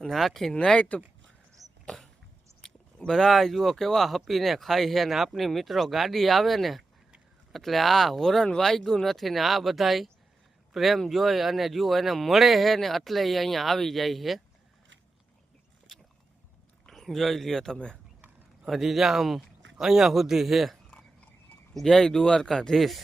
અને આખી નાઈટ બધા જુઓ કેવા હપીને ખાય છે. ને આપણી મિત્રો ગાડી આવે ને એટલે આ હોરન વાગ્યું નથી ને આ બધાય પ્રેમ જોઈ અને જુઓ એને મળે છે ને એટલે એ અહીંયા આવી જાય છે. જોઈ લ્યો તમે હજી જ્યાં આમ અહીંયા સુધી છે. જય દ્વારકાધીશ.